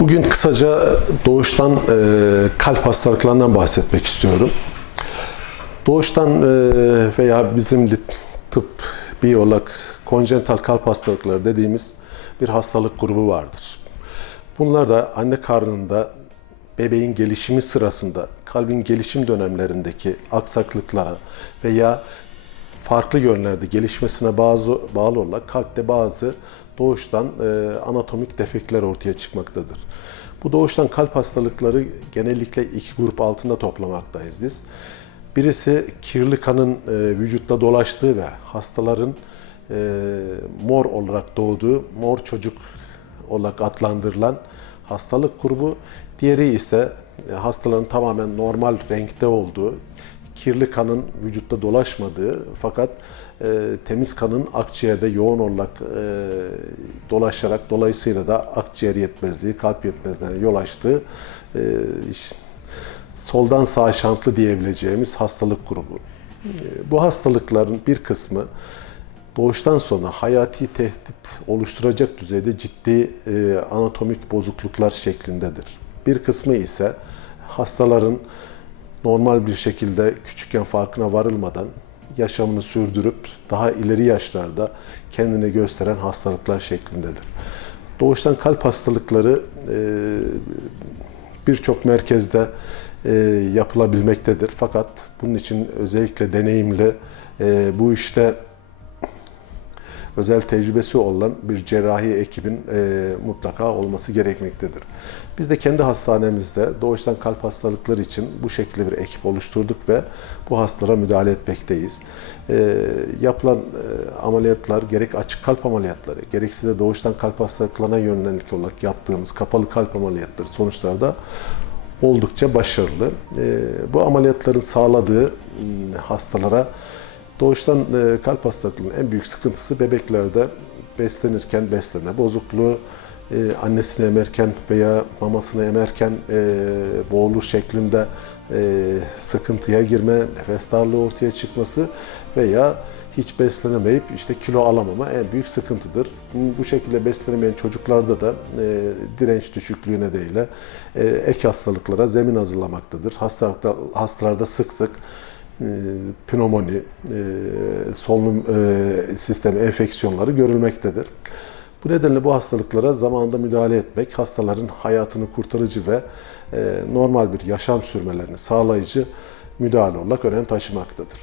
Bugün kısaca doğuştan e, kalp hastalıklarından bahsetmek istiyorum. Doğuştan e, veya bizim tıp biyolog konjenital kalp hastalıkları dediğimiz bir hastalık grubu vardır. Bunlar da anne karnında bebeğin gelişimi sırasında kalbin gelişim dönemlerindeki aksaklıklara veya farklı yönlerde gelişmesine bazı, bağlı olarak kalpte bazı doğuştan e, anatomik defekler ortaya çıkmaktadır. Bu doğuştan kalp hastalıkları genellikle iki grup altında toplamaktayız biz. Birisi kirli kanın e, vücutta dolaştığı ve hastaların e, mor olarak doğduğu mor çocuk olarak adlandırılan hastalık grubu. Diğeri ise hastaların tamamen normal renkte olduğu, kirli kanın vücutta dolaşmadığı fakat e, temiz kanın akciğerde yoğun olarak e, dolaşarak dolayısıyla da akciğer yetmezliği, kalp yetmezliğine yol açtığı e, iş- soldan sağa şantlı diyebileceğimiz hastalık grubu. E, Bu hastalıkların bir kısmı doğuştan sonra hayati tehdit oluşturacak düzeyde ciddi e, anatomik bozukluklar şeklindedir. Bir kısmı ise hastaların normal bir şekilde küçükken farkına varılmadan yaşamını sürdürüp daha ileri yaşlarda kendini gösteren hastalıklar şeklindedir. Doğuştan kalp hastalıkları e, birçok merkezde e, yapılabilmektedir. Fakat bunun için özellikle deneyimli, e, bu işte özel tecrübesi olan bir cerrahi ekibin e, mutlaka olması gerekmektedir. Biz de kendi hastanemizde doğuştan kalp hastalıkları için bu şekilde bir ekip oluşturduk ve bu hastalara müdahale etmekteyiz. E, yapılan e, ameliyatlar gerek açık kalp ameliyatları gerekse de doğuştan kalp hastalıklarına yönelik olarak yaptığımız kapalı kalp ameliyatları sonuçlarda oldukça başarılı. E, bu ameliyatların sağladığı hastalara Doğuştan e, kalp hastalıklığının en büyük sıkıntısı bebeklerde beslenirken beslenme bozukluğu, e, annesini emerken veya mamasını emerken e, boğulur şeklinde sıkıntıya girme, nefes darlığı ortaya çıkması veya hiç beslenemeyip işte kilo alamama en büyük sıkıntıdır. Bu şekilde beslenemeyen çocuklarda da e, direnç düşüklüğü nedeniyle e, ek hastalıklara zemin hazırlamaktadır. Hastalıkta, hastalarda sık sık pnömoni, e, solunum e, sistemi enfeksiyonları görülmektedir. Bu nedenle bu hastalıklara zamanında müdahale etmek, hastaların hayatını kurtarıcı ve e, normal bir yaşam sürmelerini sağlayıcı müdahale olarak önem taşımaktadır.